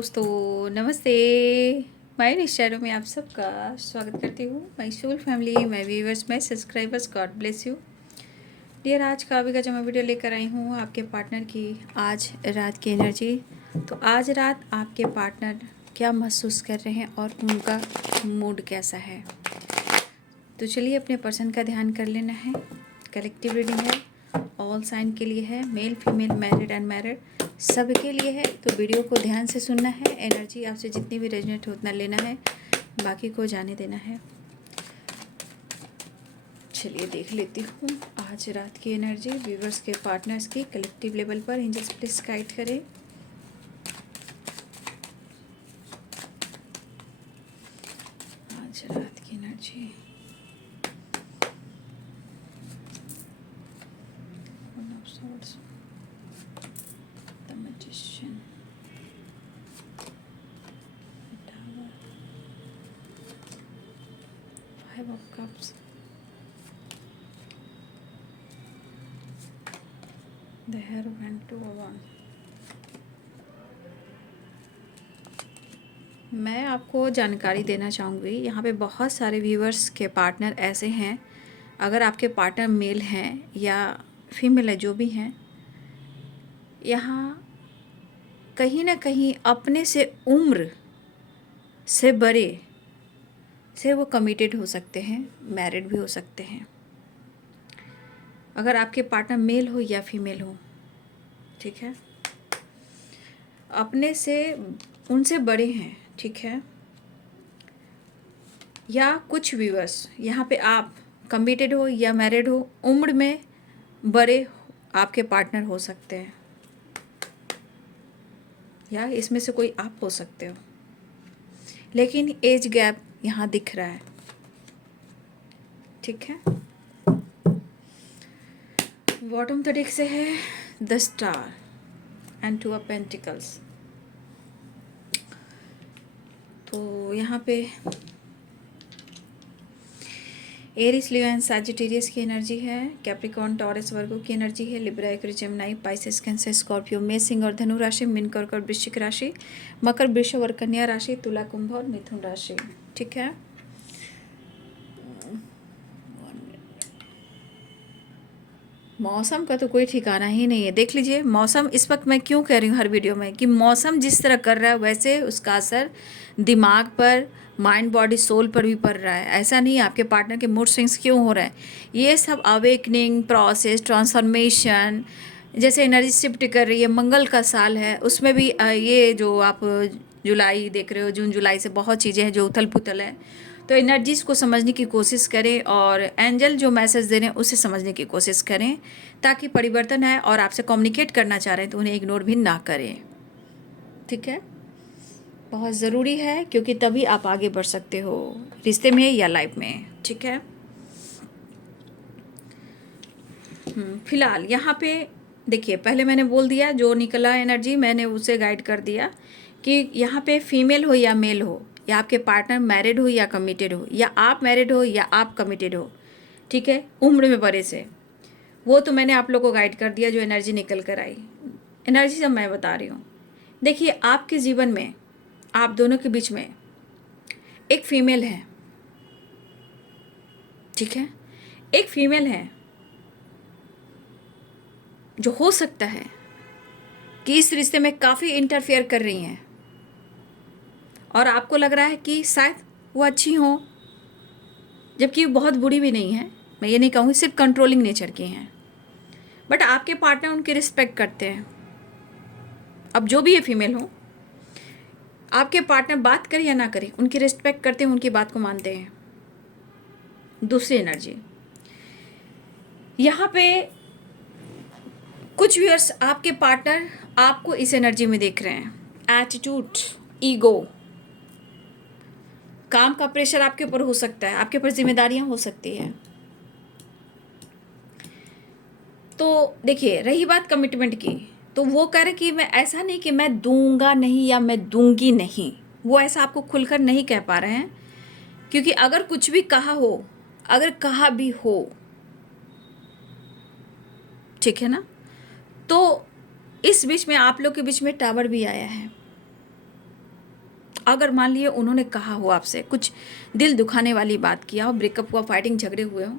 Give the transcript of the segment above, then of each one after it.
दोस्तों, नमस्ते। माय निश्चरों में आप सबका स्वागत करती हूँ। My soul family, my viewers, my subscribers, God bless you dear. आज का अभी का जो मैं वीडियो लेकर आई हूँ आपके पार्टनर की आज रात की एनर्जी। तो आज रात आपके पार्टनर क्या महसूस कर रहे हैं और उनका मूड कैसा है, तो चलिए अपने पर्सन का ध्यान कर लेना है। कलेक्टिव रीडिंग है, ऑल साइन के लिए है, मेल फीमेल मैरिड अनमैरिड सबके लिए है। तो वीडियो को ध्यान से सुनना है। एनर्जी आपसे जितनी भी रेजोनेट हो उतना लेना है, बाकी को जाने देना है। चलिए देख लेती हूँ आज रात की एनर्जी व्यूवर्स के पार्टनर्स की कलेक्टिव लेवल पर। एंजल्स प्लीज गाइड करें। आज रात की energy The Magician, Tower, Five of Cups, The Hierophant, Two of Wands। मैं आपको जानकारी देना चाहूँगी, यहाँ पे बहुत सारे व्यूवर्स के पार्टनर ऐसे हैं। अगर आपके पार्टनर मेल हैं या फीमेल है, जो भी हैं, यहाँ कहीं ना कहीं अपने से उम्र से बड़े से वो कमिटेड हो सकते हैं, मैरिड भी हो सकते हैं। अगर आपके पार्टनर मेल हो या फीमेल हो, ठीक है, अपने से उनसे बड़े हैं, ठीक है। या कुछ व्यूअर्स यहाँ पे आप कमिटेड हो या मैरिड हो, उम्र में बड़े आपके पार्टनर हो सकते हैं, या इसमें से कोई आप हो सकते हो, लेकिन एज गैप यहाँ दिख रहा है, ठीक है। बॉटम तो डेक से है the star and two of pentacles. तो यहाँ पे एरिस, लियो एंड सैजिटेरियस की एनर्जी है, कैप्रिकॉर्न, टॉरस, वर्गो की एनर्जी है, Libra, Aquarius, Gemini, Pisces, cancer, Scorpio, मेष, सिंह और धनु राशि, मीन, कर्क और वृश्चिक राशि, मकर, वृषभ और कन्या राशि, तुला, कुंभ और मिथुन राशि, ठीक है। मौसम का तो कोई ठिकाना ही नहीं है। देख लीजिए मौसम, इस वक्त मैं क्यों कह रही हूँ हर वीडियो में कि मौसम जिस तरह कर रहा है वैसे उसका असर दिमाग पर, माइंड, बॉडी, सोल पर भी पड़ रहा है। ऐसा नहीं है आपके पार्टनर के मूड स्विंग्स क्यों हो रहे हैं, ये सब अवेकनिंग प्रोसेस, ट्रांसफॉर्मेशन, जैसे एनर्जी शिफ्ट कर रही है। मंगल का साल है, उसमें भी ये जो आप जुलाई देख रहे हो, जून जुलाई से बहुत चीज़ें हैं जो उथल पुथल है। तो एनर्जीज़ को समझने की कोशिश करें और एंजल जो मैसेज दे रहे हैं उसे समझने की कोशिश करें, ताकि परिवर्तन आए। और आपसे कम्युनिकेट करना चाह रहे हैं तो उन्हें इग्नोर भी ना करें, ठीक है। बहुत ज़रूरी है, क्योंकि तभी आप आगे बढ़ सकते हो रिश्ते में या लाइफ में, ठीक है। फिलहाल यहाँ पे देखिए, पहले मैंने बोल दिया जो निकला एनर्जी मैंने उसे गाइड कर दिया कि यहाँ पे फीमेल हो या मेल हो, या आपके पार्टनर मैरिड हो या कमिटेड हो, या आप मैरिड हो या आप कमिटेड हो, ठीक है, उम्र में बड़े से, वो तो मैंने आप लोग को गाइड कर दिया जो एनर्जी निकल कर आई। एनर्जी जब मैं बता रही हूँ, देखिए आपके जीवन में आप दोनों के बीच में एक फीमेल है, ठीक है, एक फीमेल है जो हो सकता है कि इस रिश्ते में काफ़ी इंटरफेयर कर रही हैं, और आपको लग रहा है कि शायद वो अच्छी हो, जबकि वो बहुत बुरी भी नहीं है। मैं ये नहीं कहूँगी, सिर्फ कंट्रोलिंग नेचर की हैं, बट आपके पार्टनर उनकी रिस्पेक्ट करते हैं। अब जो भी ये फीमेल हो, आपके पार्टनर बात करे या ना करे, उनकी रिस्पेक्ट करते हैं, उनकी बात को मानते हैं। दूसरी एनर्जी यहाँ पे कुछ व्यूअर्स, आपके पार्टनर आपको इस एनर्जी में देख रहे हैं। एटीट्यूड, ईगो, काम का प्रेशर आपके ऊपर हो सकता है, आपके ऊपर जिम्मेदारियां हो सकती हैं। तो देखिए रही बात कमिटमेंट की, तो वो कह रहे कि मैं ऐसा नहीं कि मैं दूंगा नहीं या मैं दूंगी नहीं, वो ऐसा आपको खुलकर नहीं कह पा रहे हैं, क्योंकि अगर कुछ भी कहा हो, अगर कहा भी हो, ठीक है ना, तो इस बीच में आप लोग के बीच में टावर भी आया है, अगर मान लिए उन्होंने कहा हो आपसे कुछ दिल दुखाने वाली बात किया हो, ब्रेकअप हुआ, फाइटिंग झगड़े हुए हो,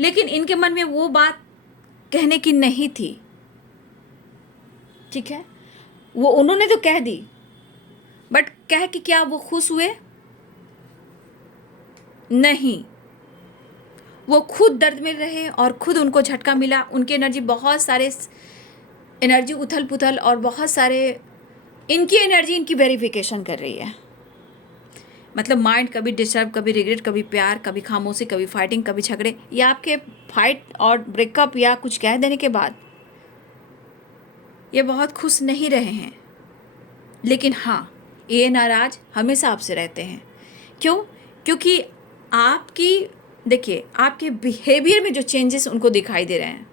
लेकिन इनके मन में वो बात कहने की नहीं थी, ठीक है, वो उन्होंने तो कह दी, बट कह के क्या वो खुश हुए? नहीं, वो खुद दर्द में रहे और खुद उनको झटका मिला। उनकी एनर्जी बहुत सारे एनर्जी उथल पुथल और बहुत सारे इनकी एनर्जी इनकी वेरिफिकेशन कर रही है। मतलब माइंड कभी डिस्टर्ब, कभी रिग्रेट, कभी प्यार, कभी खामोशी, कभी फाइटिंग, कभी झगड़े, या आपके फाइट और ब्रेकअप या कुछ कह देने के बाद ये बहुत खुश नहीं रहे हैं। लेकिन हाँ, ये नाराज हमेशा आपसे रहते हैं। क्यों? क्योंकि आपकी, देखिए, आपके बिहेवियर में जो चेंजेस उनको दिखाई दे रहे हैं,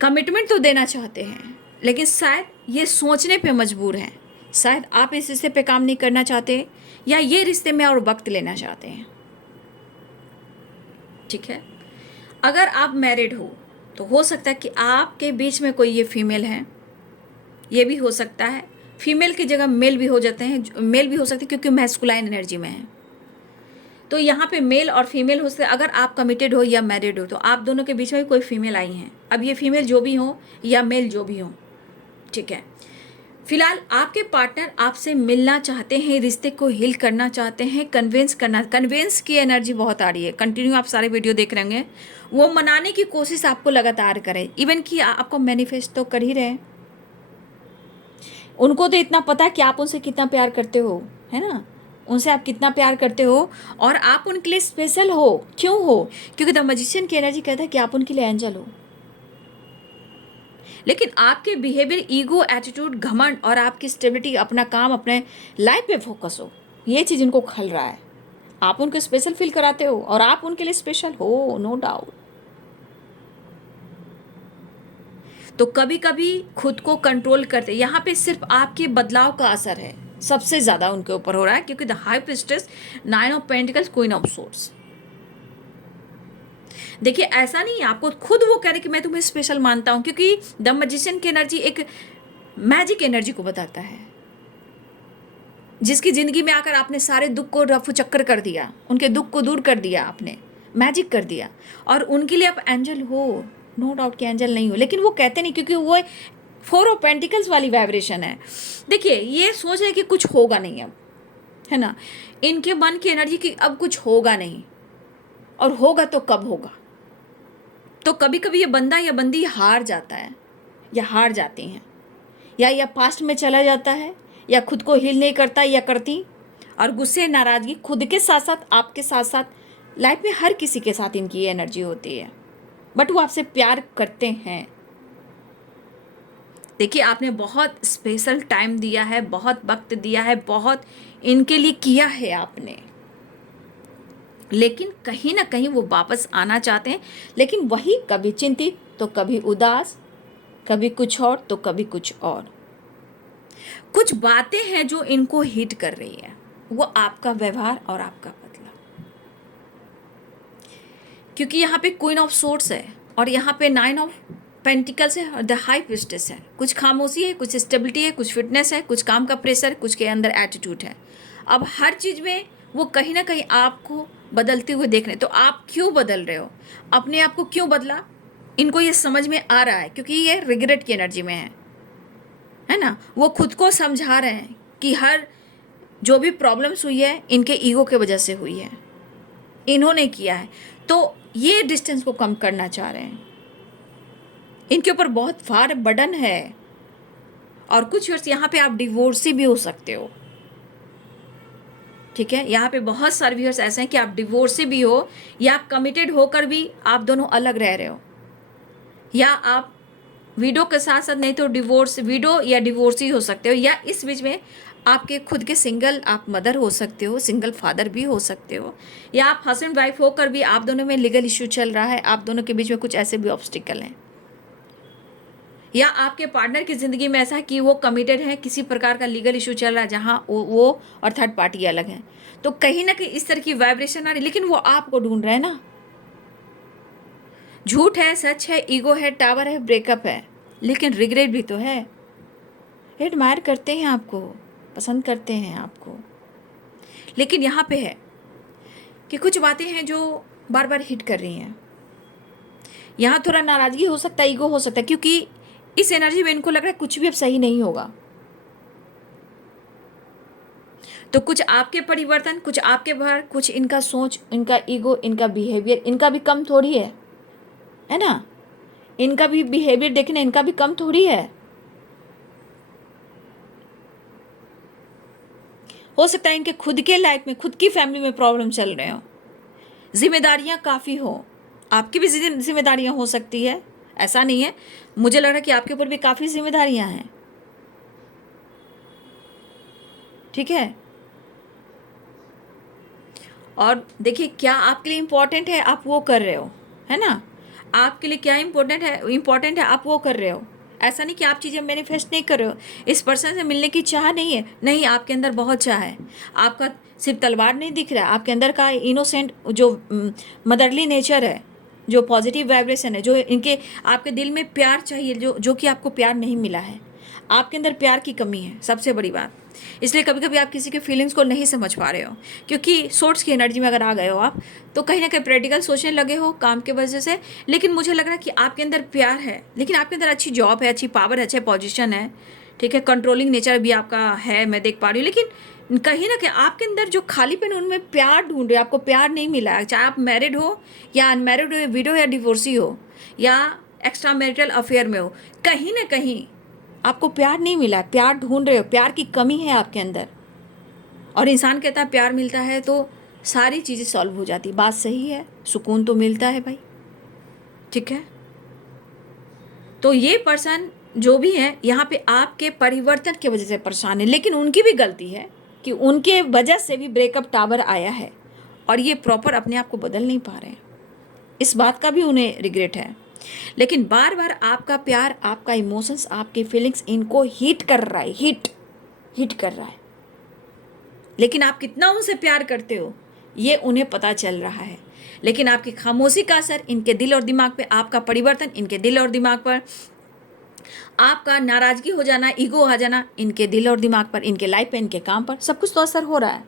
कमिटमेंट तो देना चाहते हैं, लेकिन शायद ये सोचने पे मजबूर हैं, शायद आप इस रिश्ते पे काम नहीं करना चाहते, या ये रिश्ते में और वक्त लेना चाहते हैं, ठीक है। अगर आप मैरिड हो तो हो सकता है कि आपके बीच में कोई ये फीमेल है, ये भी हो सकता है। फीमेल की जगह मेल भी हो जाते हैं, मेल भी हो सकते हैं, क्योंकि मैस्कुलाइन एनर्जी में है। तो यहाँ पे मेल और फीमेल हो सकते। अगर आप कमिटेड हो या मैरिड हो तो आप दोनों के बीच में कोई फीमेल आई हैं। अब ये फीमेल जो भी हो या मेल जो भी हो, ठीक है, फिलहाल आपके पार्टनर आपसे मिलना चाहते हैं, रिश्ते को हील करना चाहते हैं, कन्वेंस की एनर्जी बहुत आ रही है। कंटिन्यू आप सारे वीडियो देख रहे होंगे। वो मनाने की कोशिश आपको लगातार करें, इवन कि आपको मैनिफेस्ट तो कर ही रहे हैं। उनको तो इतना पता है कि आप उनसे कितना प्यार करते हो, है ना, उनसे आप कितना प्यार करते हो और आप उनके लिए स्पेशल हो। क्यों हो? क्योंकि द मैजिशियन की एनर्जी कहता है कि आप उनके लिए एंजल हो। लेकिन आपके बिहेवियर, ईगो, एटीट्यूड, घमंड और आपकी स्टेबिलिटी, अपना काम, अपने लाइफ पे फोकस हो, ये चीज़ इनको खल रहा है। आप उनको स्पेशल फील कराते हो और आप उनके लिए स्पेशल हो, नो डाउट। तो कभी कभी खुद को कंट्रोल करते, यहाँ पे सिर्फ आपके बदलाव का असर है, सबसे ज़्यादा उनके ऊपर हो रहा है, क्योंकि the high priestess, 9 of pentacles, queen of swords. देखिए, ऐसा नहीं है, आपको खुद वो कह रहे कि मैं तुम्हें स्पेशल मानता हूं, क्योंकि द मैजिशियन की एनर्जी एक मैजिक एनर्जी को बताता है, जिसकी जिंदगी में आकर आपने सारे दुख को रफू चक्कर कर दिया, उनके दुख को दूर कर दिया, आपने मैजिक कर दिया, और उनके लिए आप एंजल हो, नो डाउट कि एंजल नहीं हो, लेकिन वो कहते नहीं, क्योंकि वो 4 ऑफ पेंटिकल्स वाली वाइब्रेशन है। देखिए, ये सोच रहे कि कुछ होगा नहीं अब, है ना, इनके मन की एनर्जी कि अब कुछ होगा नहीं, और होगा तो कब होगा। तो कभी कभी ये बंदा या बंदी हार जाता है, या हार जाती हैं, या पास्ट में चला जाता है, या खुद को हील नहीं करता या करती, और गुस्से, नाराज़गी खुद के साथ साथ आपके साथ साथ लाइफ में हर किसी के साथ इनकी ये एनर्जी होती है, बट वो आपसे प्यार करते हैं। देखिए, आपने बहुत स्पेशल टाइम दिया है, बहुत वक्त दिया है, बहुत इनके लिए किया है आपने, लेकिन कहीं ना कहीं वो वापस आना चाहते हैं, लेकिन वही कभी चिंतित तो कभी उदास, कभी कुछ और तो कभी कुछ और। कुछ बातें हैं जो इनको हिट कर रही है, वो आपका व्यवहार और आपका बदला, क्योंकि यहाँ पे क्वीन ऑफ सोर्ड्स है और यहाँ पे 9 ऑफ पेंटिकल्स है और द हाई प्रिस्टेस है। कुछ खामोशी है, कुछ स्टेबिलिटी है, कुछ फिटनेस है, कुछ काम का प्रेशर, कुछ के अंदर एटीट्यूड है। अब हर चीज़ में वो कहीं ना कहीं आपको बदलते हुए देख रहे हैं। तो आप क्यों बदल रहे हो, अपने आप को क्यों बदला, इनको ये समझ में आ रहा है, क्योंकि ये रिग्रेट की एनर्जी में है ना। वो खुद को समझा रहे हैं कि हर जो भी प्रॉब्लम्स हुई है इनके ईगो के वजह से हुई है, इन्होंने किया है, तो ये डिस्टेंस को कम करना चाह रहे हैं। इनके ऊपर बहुत भार बर्डन है, और कुछ वर्ष यहाँ पे आप डिवोर्सी भी हो सकते हो, ठीक है। यहाँ पे बहुत सारे व्यूअर्स ऐसे हैं कि आप डिवोर्सी भी हो, या कमिटेड होकर भी आप दोनों अलग रह रहे हो, या आप विडो के साथ साथ नहीं तो डिवोर्स, विडो या डिवोर्सी हो सकते हो, या इस बीच में आपके खुद के सिंगल आप मदर हो सकते हो, सिंगल फादर भी हो सकते हो, या आप हस्बैंड वाइफ होकर भी आप दोनों में लीगल इश्यू चल रहा है, आप दोनों के बीच में कुछ ऐसे भी ऑब्स्टिकल हैं, या आपके पार्टनर की ज़िंदगी में ऐसा है कि वो कमिटेड है, किसी प्रकार का लीगल इशू चल रहा है जहाँ वो और थर्ड पार्टी अलग हैं। तो कहीं ना कहीं इस तरह की वाइब्रेशन आ रही, लेकिन वो आपको ढूंढ रहे हैं ना। झूठ है, सच है, ईगो है, टावर है, ब्रेकअप है, लेकिन रिग्रेट भी तो है। एडमायर करते हैं आपको, पसंद करते हैं आपको, लेकिन यहाँ पे है कि कुछ बातें हैं जो बार बार हिट कर रही हैं। यहाँ थोड़ा नाराज़गी हो सकता है, ईगो हो सकता है, क्योंकि इस एनर्जी में इनको लग रहा है कुछ भी अब सही नहीं होगा। तो कुछ आपके परिवर्तन, कुछ आपके बाहर, कुछ इनका सोच, इनका ईगो, इनका बिहेवियर, इनका भी कम थोड़ी है ना? इनका भी बिहेवियर देखना, इनका भी कम थोड़ी है। हो सकता है इनके खुद के लाइफ में, खुद की फैमिली में प्रॉब्लम चल रहे हो, जिम्मेदारियां काफ़ी हो, आपकी भी जिम्मेदारियां हो सकती है, ऐसा नहीं है। मुझे लग रहा है कि आपके ऊपर भी काफ़ी जिम्मेदारियां हैं, ठीक है। और देखिए क्या आपके लिए इम्पोर्टेंट है, आप वो कर रहे हो, है ना? आपके लिए क्या इम्पोर्टेंट है, आप वो कर रहे हो। ऐसा नहीं कि आप चीज़ें मैनिफेस्ट नहीं कर रहे हो। इस पर्सन से मिलने की चाह नहीं है, नहीं, आपके अंदर बहुत चाह है। आपका सिर्फ तलवार नहीं दिख रहा है, आपके अंदर का इनोसेंट जो मदरली नेचर है, जो पॉजिटिव वाइब्रेशन है, जो इनके आपके दिल में प्यार चाहिए, जो कि आपको प्यार नहीं मिला है। आपके अंदर प्यार की कमी है, सबसे बड़ी बात। इसलिए कभी कभी आप किसी के फीलिंग्स को नहीं समझ पा रहे हो, क्योंकि सोर्स की एनर्जी में अगर आ गए हो आप, तो कहीं ना कहीं प्रैक्टिकल सोचने लगे हो काम के वजह से। लेकिन मुझे लग रहा है कि आपके अंदर प्यार है, लेकिन आपके अंदर अच्छी जॉब है, अच्छी पावर है, अच्छा पोजीशन है, ठीक है, कंट्रोलिंग नेचर भी आपका है, मैं देख पा रही हूँ। लेकिन कहीं ना कहीं आपके अंदर जो खालीपन, उनमें प्यार ढूंढ रहे हो, आपको प्यार नहीं मिला है। चाहे आप मैरिड हो या अनमैरिड हो, विडो या डिवोर्सी हो, या एक्स्ट्रा मैरिटल अफेयर में हो, कहीं ना कहीं आपको प्यार नहीं मिला है, प्यार ढूंढ रहे हो, प्यार की कमी है आपके अंदर। और इंसान कहता है प्यार मिलता है तो सारी चीज़ें सॉल्व हो जाती, बात सही है, सुकून तो मिलता है भाई, ठीक है। तो ये पर्सन जो भी है यहाँ पे आपके परिवर्तन की वजह से परेशान है, लेकिन उनकी भी गलती है कि उनके वजह से भी ब्रेकअप टावर आया है, और ये प्रॉपर अपने आप को बदल नहीं पा रहे हैं। इस बात का भी उन्हें रिग्रेट है। लेकिन बार बार आपका प्यार, आपका इमोशंस, आपकी फीलिंग्स इनको हिट कर रहा है, हिट कर रहा है। लेकिन आप कितना उनसे प्यार करते हो ये उन्हें पता चल रहा है। लेकिन आपकी खामोशी का असर इनके दिल और दिमाग पे, आपका परिवर्तन इनके दिल और दिमाग पर, आपका नाराज़गी हो जाना, ईगो आ जाना इनके दिल और दिमाग पर, इनके लाइफ पे, इनके काम पर, सब कुछ तो असर हो रहा है।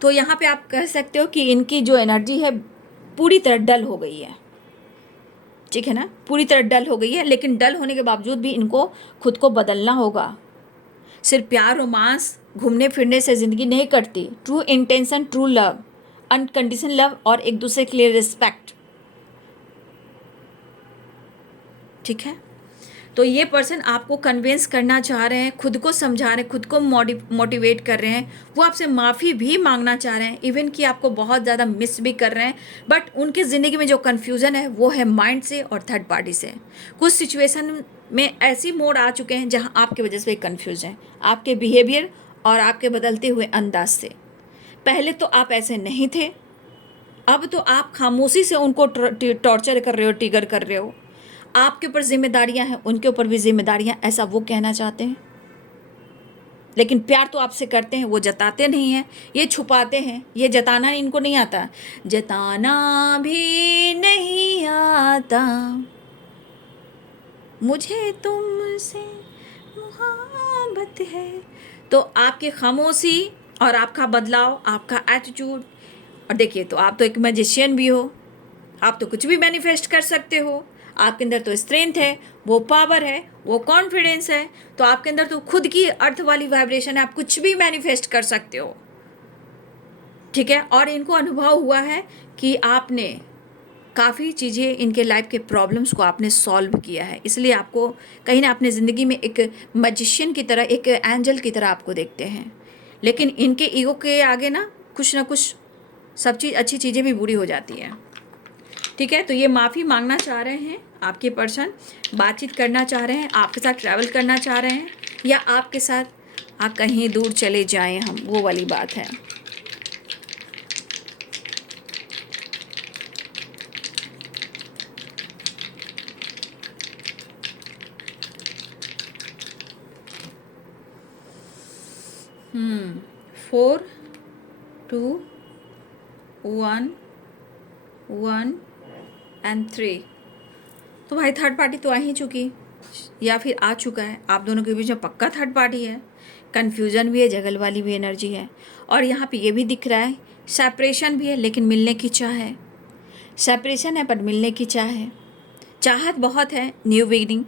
तो यहाँ पे आप कह सकते हो कि इनकी जो एनर्जी है पूरी तरह डल हो गई है, ठीक है ना, पूरी तरह डल हो गई है। लेकिन डल होने के बावजूद भी इनको खुद को बदलना होगा। सिर्फ प्यार, रोमांस, घूमने फिरने से ज़िंदगी नहीं कटती। True intention, true love, unconditional love और एक दूसरे के लिए रिस्पेक्ट, ठीक है। तो ये पर्सन आपको कन्विंस करना चाह रहे हैं, खुद को समझा रहे हैं, खुद को मोटिवेट कर रहे हैं, वो आपसे माफ़ी भी मांगना चाह रहे हैं, इवन कि आपको बहुत ज़्यादा मिस भी कर रहे हैं। बट उनकी ज़िंदगी में जो कन्फ्यूज़न है वो है माइंड से और थर्ड पार्टी से। कुछ सिचुएशन में ऐसी मोड़ आ चुके हैं जहाँ आपकी वजह से कन्फ्यूज हैं, आपके बिहेवियर और आपके बदलते हुए अंदाज से। पहले तो आप ऐसे नहीं थे, अब तो आप खामोशी से उनको टॉर्चर कर रहे हो, ट्रिगर कर रहे हो। आपके ऊपर जिम्मेदारियां हैं, उनके ऊपर भी जिम्मेदारियां, ऐसा वो कहना चाहते हैं। लेकिन प्यार तो आपसे करते हैं, वो जताते नहीं हैं, ये छुपाते हैं, ये जताना इनको नहीं आता, जताना भी नहीं आता मुझे तुमसे मोहब्बत है। तो आपकी खामोशी और आपका बदलाव, आपका एटीट्यूड, और देखिए तो आप तो एक मैजिशियन भी हो, आप तो कुछ भी मैनिफेस्ट कर सकते हो। आपके अंदर तो स्ट्रेंथ है, वो पावर है, वो कॉन्फिडेंस है, तो आपके अंदर तो खुद की अर्थ वाली वाइब्रेशन है, आप कुछ भी मैनिफेस्ट कर सकते हो, ठीक है। और इनको अनुभव हुआ है कि आपने काफ़ी चीज़ें, इनके लाइफ के प्रॉब्लम्स को आपने सॉल्व किया है, इसलिए आपको कहीं ना अपने ज़िंदगी में एक मैजिशियन की तरह, एक एंजल की तरह आपको देखते हैं। लेकिन इनके ईगो के आगे ना कुछ सब चीज़, अच्छी चीज़ें भी बुरी हो जाती हैं, ठीक है। तो ये माफ़ी मांगना चाह रहे हैं, आपके पर्सन बातचीत करना चाह रहे हैं, आपके साथ ट्रैवल करना चाह रहे हैं, या आपके साथ आप कहीं दूर चले जाएं, हम वो वाली बात है। Four, two, one, one and three. तो भाई थर्ड पार्टी तो आ ही चुकी, या फिर आ चुका है, आप दोनों के बीच में पक्का थर्ड पार्टी है। कन्फ्यूज़न भी है, जगल वाली भी एनर्जी है। और यहाँ पे ये भी दिख रहा है सेपरेशन भी है, लेकिन मिलने की चाह है। सेपरेशन है पर मिलने की चाह है, चाहत बहुत है, न्यू बिगिनिंग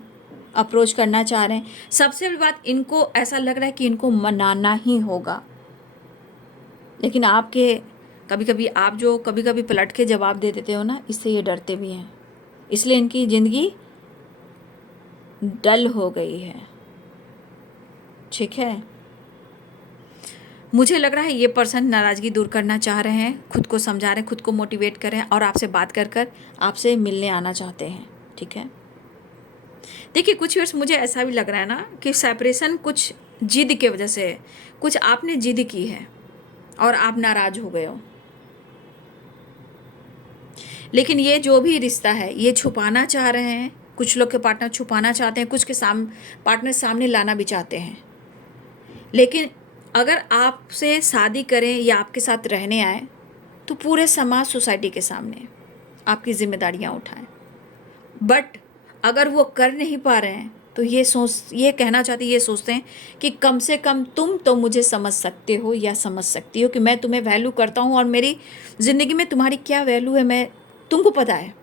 अप्रोच करना चाह रहे हैं। सबसे बड़ी बात, इनको ऐसा लग रहा है कि इनको मनाना ही होगा, लेकिन आपके कभी कभी पलट के जवाब दे देते हो ना, इससे ये डरते भी हैं, इसलिए इनकी ज़िंदगी डल हो गई है। ठीक है, मुझे लग रहा है ये पर्सन नाराज़गी दूर करना चाह रहे हैं, खुद को समझा रहे हैं, खुद को मोटिवेट कर रहे हैं और आपसे बात कर कर आपसे मिलने आना चाहते हैं। ठीक है, देखिए कुछ वर्ष मुझे ऐसा भी लग रहा है ना कि सेपरेशन कुछ जिद के वजह से है, कुछ आपने जिद की है और आप नाराज़ हो गए हो। लेकिन ये जो भी रिश्ता है ये छुपाना चाह रहे हैं, कुछ लोग के पार्टनर छुपाना चाहते हैं, कुछ के पार्टनर सामने लाना भी चाहते हैं। लेकिन अगर आपसे शादी करें या आपके साथ रहने आए तो पूरे समाज सोसाइटी के सामने आपकी जिम्मेदारियां उठाएं। बट अगर वो कर नहीं पा रहे हैं तो ये सोचते हैं कि कम से कम तुम तो मुझे समझ सकते हो या समझ सकती हो कि मैं तुम्हें वैल्यू करता हूँ और मेरी ज़िंदगी में तुम्हारी क्या वैल्यू है मैं तुमको पता है।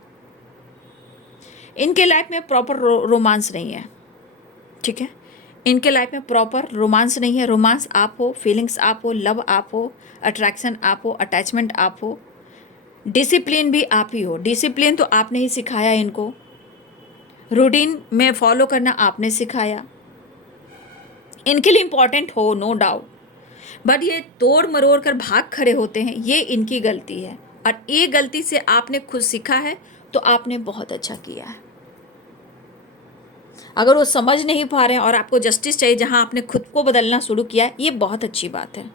इनके लाइफ में प्रॉपर रोमांस नहीं है। ठीक है, इनके लाइफ में प्रॉपर रोमांस नहीं है। रोमांस आप हो, फीलिंग्स आप हो, लव आप हो, अट्रैक्शन आप हो, अटैचमेंट आप हो, डिसिप्लिन भी आप ही हो। डिसिप्लिन तो आपने ही सिखाया इनको, रूटीन में फॉलो करना आपने सिखाया। इनके लिए इम्पॉर्टेंट हो, नो डाउट, बट ये तोड़ मरोड़ कर भाग खड़े होते हैं, ये इनकी गलती है। और ये गलती से आपने खुद सीखा है तो आपने बहुत अच्छा किया है। अगर वो समझ नहीं पा रहे हैं और आपको जस्टिस चाहिए जहां आपने खुद को बदलना शुरू किया है, ये बहुत अच्छी बात है।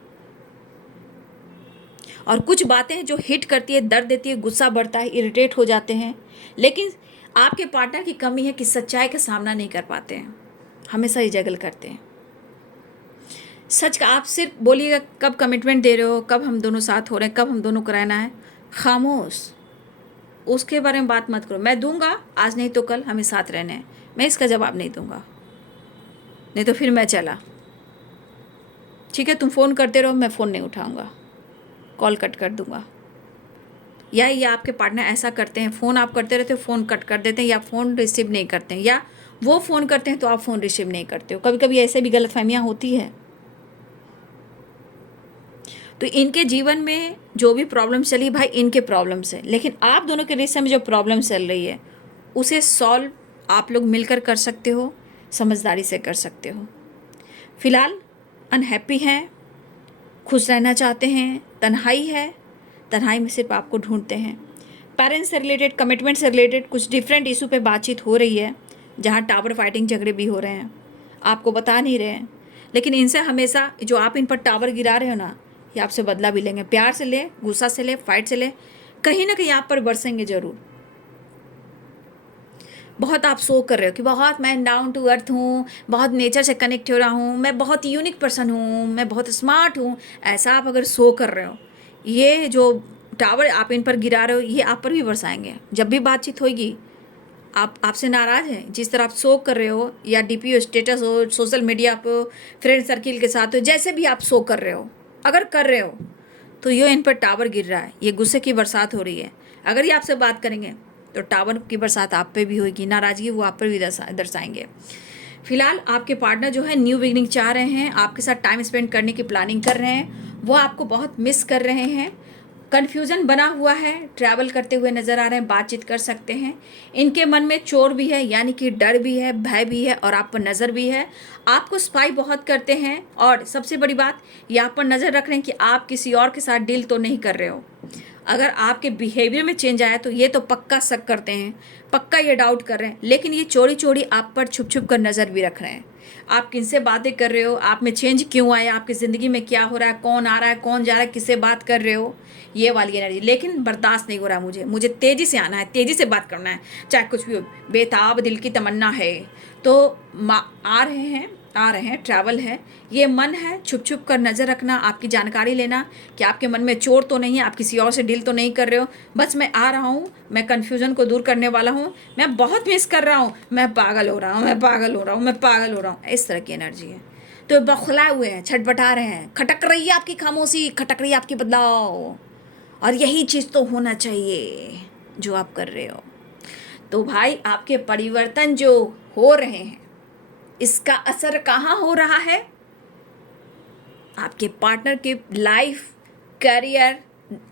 और कुछ बातें जो हिट करती है, दर्द देती है, गुस्सा बढ़ता है, इरिटेट हो जाते हैं, लेकिन आपके पार्टनर की कमी है कि सच्चाई का सामना नहीं कर पाते हैं, हमेशा ही जगल करते हैं। सच का आप सिर्फ बोलिएगा कब कमिटमेंट दे रहे हो, कब हम दोनों साथ हो रहे हैं, कब हम दोनों कराना है, खामोश, उसके बारे में बात मत करो। मैं दूंगा, आज नहीं तो कल हमें साथ रहने हैं, मैं इसका जवाब नहीं दूंगा, नहीं तो फिर मैं चला। ठीक है, तुम फ़ोन करते रहो, मैं फ़ोन नहीं उठाऊंगा, कॉल कट कर दूंगा। या ये आपके पार्टनर ऐसा करते हैं, फ़ोन आप करते रहते हो, फ़ोन कट कर देते हैं, या फ़ोन रिसीव नहीं करते हैं, या वो फ़ोन करते हैं तो आप फ़ोन रिसीव नहीं करते हो। कभी कभी ऐसे भी गलतफहमियाँ होती है। तो इनके जीवन में जो भी प्रॉब्लम चली, भाई इनके प्रॉब्लम्स है, लेकिन आप दोनों के रिश्ते में जो प्रॉब्लम चल रही है उसे सॉल्व आप लोग मिलकर कर सकते हो, समझदारी से कर सकते हो। फ़िलहाल अनहैप्पी हैं, खुश रहना चाहते हैं, तन्हाई है, तन्हाई में सिर्फ आपको ढूंढते हैं। पेरेंट्स से रिलेटेड, कमिटमेंट से रिलेटेड कुछ डिफरेंट इशू पे बातचीत हो रही है, जहाँ टावर फाइटिंग झगड़े भी हो रहे हैं, आपको बता नहीं रहे हैं। लेकिन इनसे हमेशा जो आप इन पर टावर गिरा रहे हो ना, ये आपसे बदला भी लेंगे। प्यार से ले, गुस्सा से ले, फाइट से ले, कहीं ना कहीं आप पर बरसेंगे ज़रूर। बहुत आप शो कर रहे हो कि बहुत मैं डाउन टू अर्थ हूँ, बहुत नेचर से कनेक्ट हो रहा हूँ, मैं बहुत यूनिक पर्सन हूँ, मैं बहुत स्मार्ट हूँ, ऐसा आप अगर शो कर रहे हो, ये जो टावर आप इन पर गिरा रहे हो ये आप पर भी बरसाएंगे। जब भी बातचीत होगी आप आपसे नाराज़ हैं, जिस तरह आप शो कर रहे हो, या डीपी हो, स्टेटस हो, सोशल मीडिया पे, फ्रेंड सर्किल के साथ हो, जैसे भी आप शो कर रहे हो, अगर कर रहे हो तो ये इन पर टावर गिर रहा है, ये गुस्से की बरसात हो रही है। अगर ये आपसे बात करेंगे तो टावर की बरसात आप पे भी होगी, नाराज़गी वो आप पर भी दर्शाएंगे। फिलहाल आपके पार्टनर जो है न्यू बिगिनिंग चाह रहे हैं, आपके साथ टाइम स्पेंड करने की प्लानिंग कर रहे हैं, वो आपको बहुत मिस कर रहे हैं। कन्फ्यूज़न बना हुआ है, ट्रैवल करते हुए नज़र आ रहे हैं, बातचीत कर सकते हैं। इनके मन में चोर भी है, यानी कि डर भी है, भय भी है, और आप पर नज़र भी है। आपको स्पाई बहुत करते हैं, और सबसे बड़ी बात ये आप पर नज़र रख रहे हैं कि आप किसी और के साथ डील तो नहीं कर रहे हो। अगर आपके बिहेवियर में चेंज आया तो ये तो पक्का शक करते हैं, पक्का ये डाउट कर रहे हैं, लेकिन ये चोरी चोरी आप पर छुप छुप कर नज़र भी रख रहे हैं। आप किनसे बातें कर रहे हो, आप में चेंज क्यों आया, आपकी ज़िंदगी में क्या हो रहा है, कौन आ रहा है, कौन जा रहा है, किससे बात कर रहे हो, ये वाली एनर्जी। लेकिन बर्दाश्त नहीं हो रहा मुझे तेज़ी से आना है, तेज़ी से बात करना है, चाहे कुछ भी हो, बेताब दिल की तमन्ना है। तो आ रहे हैं, ट्रैवल है, ये मन है, छुप छुप कर नज़र रखना, आपकी जानकारी लेना कि आपके मन में चोर तो नहीं है, आप किसी और से डील तो नहीं कर रहे हो। बस मैं आ रहा हूँ, मैं कन्फ्यूज़न को दूर करने वाला हूँ, मैं बहुत मिस कर रहा हूँ, मैं पागल हो रहा हूँ, मैं पागल हो रहा हूँ, मैं पागल हो रहा हूँ, इस तरह की एनर्जी है। तो बौखलाए हुए हैं, छटपटा रहे हैं, खटक रही है आपकी खामोशी, खटक रही है आपकी बदलाव, और यही चीज़ तो होना चाहिए जो आप कर रहे हो। तो भाई आपके परिवर्तन जो हो रहे हैं, इसका असर कहाँ हो रहा है? आपके पार्टनर की life, career,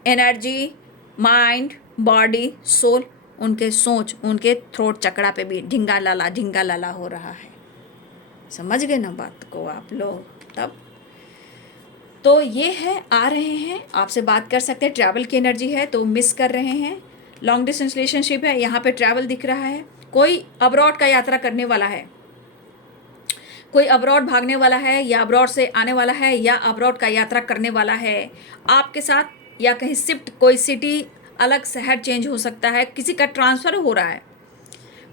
energy, mind, body, soul, उनके सोच, उनके थ्रोट चक्रा पे भी ढिंगा लाला हो रहा है। समझ गए ना बात को आप लोग? तब तो ये है, आ रहे हैं आपसे बात कर सकते हैं। ट्रैवल की एनर्जी है तो मिस कर रहे हैं। लॉन्ग डिस्टेंस रिलेशनशिप है, यहाँ पे ट्रैवल दिख रहा है। कोई अब्रॉड का यात्रा करने वाला है, कोई अब्रॉड भागने वाला है, या अब्रॉड से आने वाला है, या अब्रॉड का यात्रा करने वाला है आपके साथ, या कहीं शिफ्ट, कोई सिटी, अलग शहर चेंज हो सकता है, किसी का ट्रांसफ़र हो रहा है,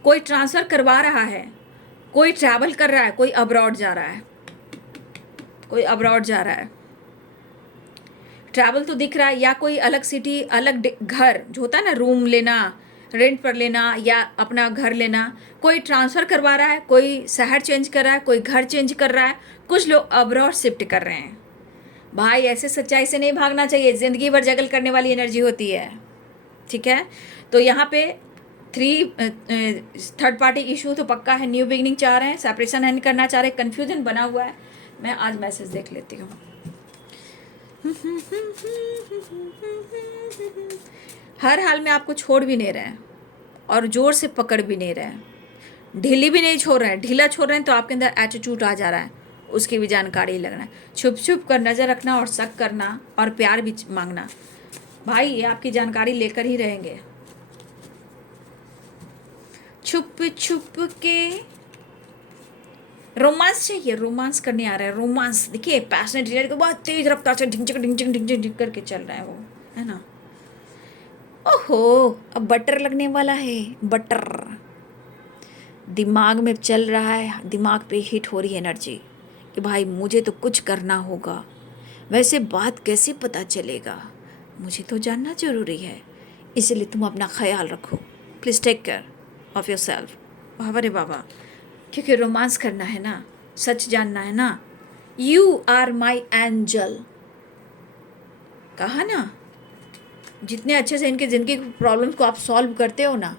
कोई ट्रांसफ़र करवा रहा है, कोई ट्रैवल कर रहा है, कोई अब्रॉड जा रहा है, कोई अब्रॉड जा रहा है। ट्रैवल तो दिख रहा है, या कोई अलग सिटी, अलग घर जो होता है ना, रूम लेना, रेंट पर लेना, या अपना घर लेना, कोई ट्रांसफ़र करवा रहा है, कोई शहर चेंज कर रहा है, कोई घर चेंज कर रहा है, कुछ लोग अब्रॉड शिफ्ट कर रहे हैं। भाई ऐसे सच्चाई से नहीं भागना चाहिए, ज़िंदगी भर जगल करने वाली एनर्जी होती है, ठीक है। तो यहाँ पे थर्ड पार्टी इशू तो पक्का है, न्यू बिगिनिंग चाह रहे हैं, सेपरेशन नहीं करना चाह रहे, कन्फ्यूजन बना हुआ है। मैं आज मैसेज देख लेती हूँ। हर हाल में आपको छोड़ भी नहीं रहे हैं और ज़ोर से पकड़ भी नहीं रहे हैं, ढीली भी नहीं छोड़ रहे हैं। ढीला छोड़ रहे हैं तो आपके अंदर एटीट्यूड आ जा रहा है, उसकी भी जानकारी लगना है। छुप छुप कर नज़र रखना और शक करना और प्यार भी मांगना, भाई ये आपकी जानकारी लेकर ही रहेंगे। छुप छुप के रोमांस चाहिए, रोमांस करने आ रहा है। रोमांस देखिए, पैशनेट रिलेट को बहुत तेज रफ्तार से ढिंचक ढिंचक ढिंचक ढिंचक करके चल रहा है वो, है ना। ओहो, अब बटर लगने वाला है। बटर दिमाग में चल रहा है, दिमाग पे हिट हो रही है एनर्जी कि भाई मुझे तो कुछ करना होगा। वैसे बात कैसे पता चलेगा, मुझे तो जानना ज़रूरी है, इसलिए तुम अपना ख्याल रखो। Please take care of your self. बाबा रे बाबा, क्योंकि रोमांस करना है ना, सच जानना है ना। यू आर माई एंजल, कहा ना। जितने अच्छे से इनके ज़िंदगी की प्रॉब्लम्स को आप सॉल्व करते हो ना,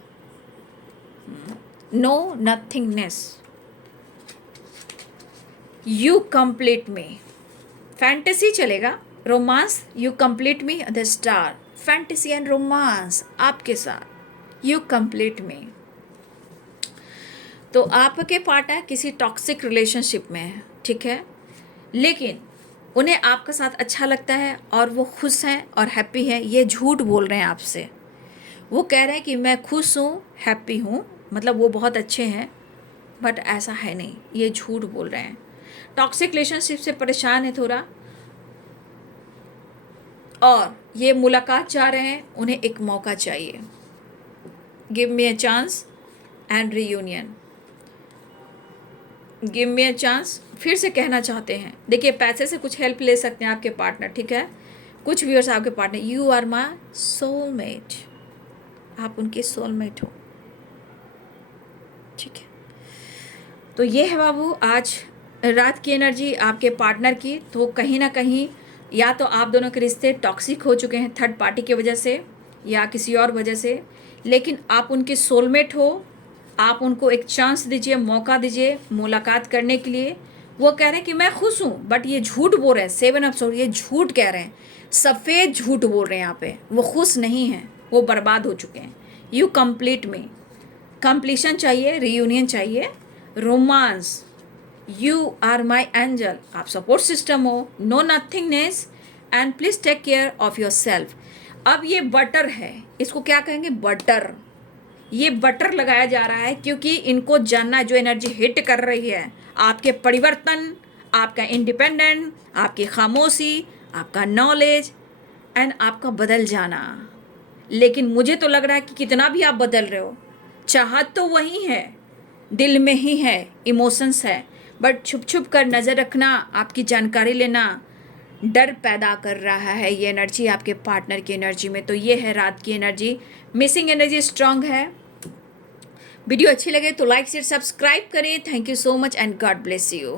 no nothingness, you complete me. Fantasy चलेगा, romance, you complete me the star. Fantasy and romance आपके साथ, यू कंप्लीट मी। तो आपके पार्टनर किसी टॉक्सिक रिलेशनशिप में है, ठीक है, लेकिन उन्हें आपका साथ अच्छा लगता है और वो खुश हैं और हैप्पी हैं। ये झूठ बोल रहे हैं आपसे। वो कह रहे हैं कि मैं खुश हूँ, हैप्पी हूँ, मतलब वो बहुत अच्छे हैं, बट ऐसा है नहीं, ये झूठ बोल रहे हैं। टॉक्सिक रिलेशनशिप से परेशान है थोड़ा, और ये मुलाकात चाह रहे हैं, उन्हें एक मौका चाहिए। Give me a chance and reunion, give me a chance. फिर से कहना चाहते हैं, देखिए पैसे से कुछ हेल्प ले सकते हैं आपके पार्टनर, ठीक है। कुछ व्यूअर्स आपके partner, you are my soulmate, आप उनके सोलमेट हो, ठीक है। तो ये है बाबू आज रात की एनर्जी आपके पार्टनर की। तो कहीं ना कहीं या तो आप दोनों के रिश्ते टॉक्सिक हो चुके हैं थर्ड पार्टी की वजह से या किसी और वजह से, लेकिन आप उनके सोलमेट हो। आप उनको एक चांस दीजिए, मौका दीजिए मुलाकात करने के लिए। वो कह रहे हैं कि मैं खुश हूँ, बट ये झूठ बोल रहे हैं। 7 एपिसोड ये झूठ कह रहे हैं, सफ़ेद झूठ बोल रहे हैं यहाँ पे। वो खुश नहीं हैं, वो बर्बाद हो चुके हैं। यू कंप्लीट में कंप्लीशन चाहिए, रीयूनियन चाहिए, romance. You are my angel, आप सपोर्ट सिस्टम हो, no nothingness, and please take care of your self. अब ये बटर है, इसको क्या कहेंगे, बटर। ये बटर लगाया जा रहा है क्योंकि इनको जानना, जो एनर्जी हिट कर रही है, आपके परिवर्तन, आपका इंडिपेंडेंट, आपकी खामोशी, आपका नॉलेज एंड आपका बदल जाना। लेकिन मुझे तो लग रहा है कि कितना भी आप बदल रहे हो, चाहत तो वही है, दिल में ही है, इमोशंस है, बट छुप छुप कर नज़र रखना, आपकी जानकारी लेना डर पैदा कर रहा है ये एनर्जी आपके पार्टनर की एनर्जी में। तो ये है रात की एनर्जी, मिसिंग एनर्जी स्ट्रांग है। वीडियो अच्छी लगे तो लाइक शेयर सब्सक्राइब करें। Thank you so much and God bless you.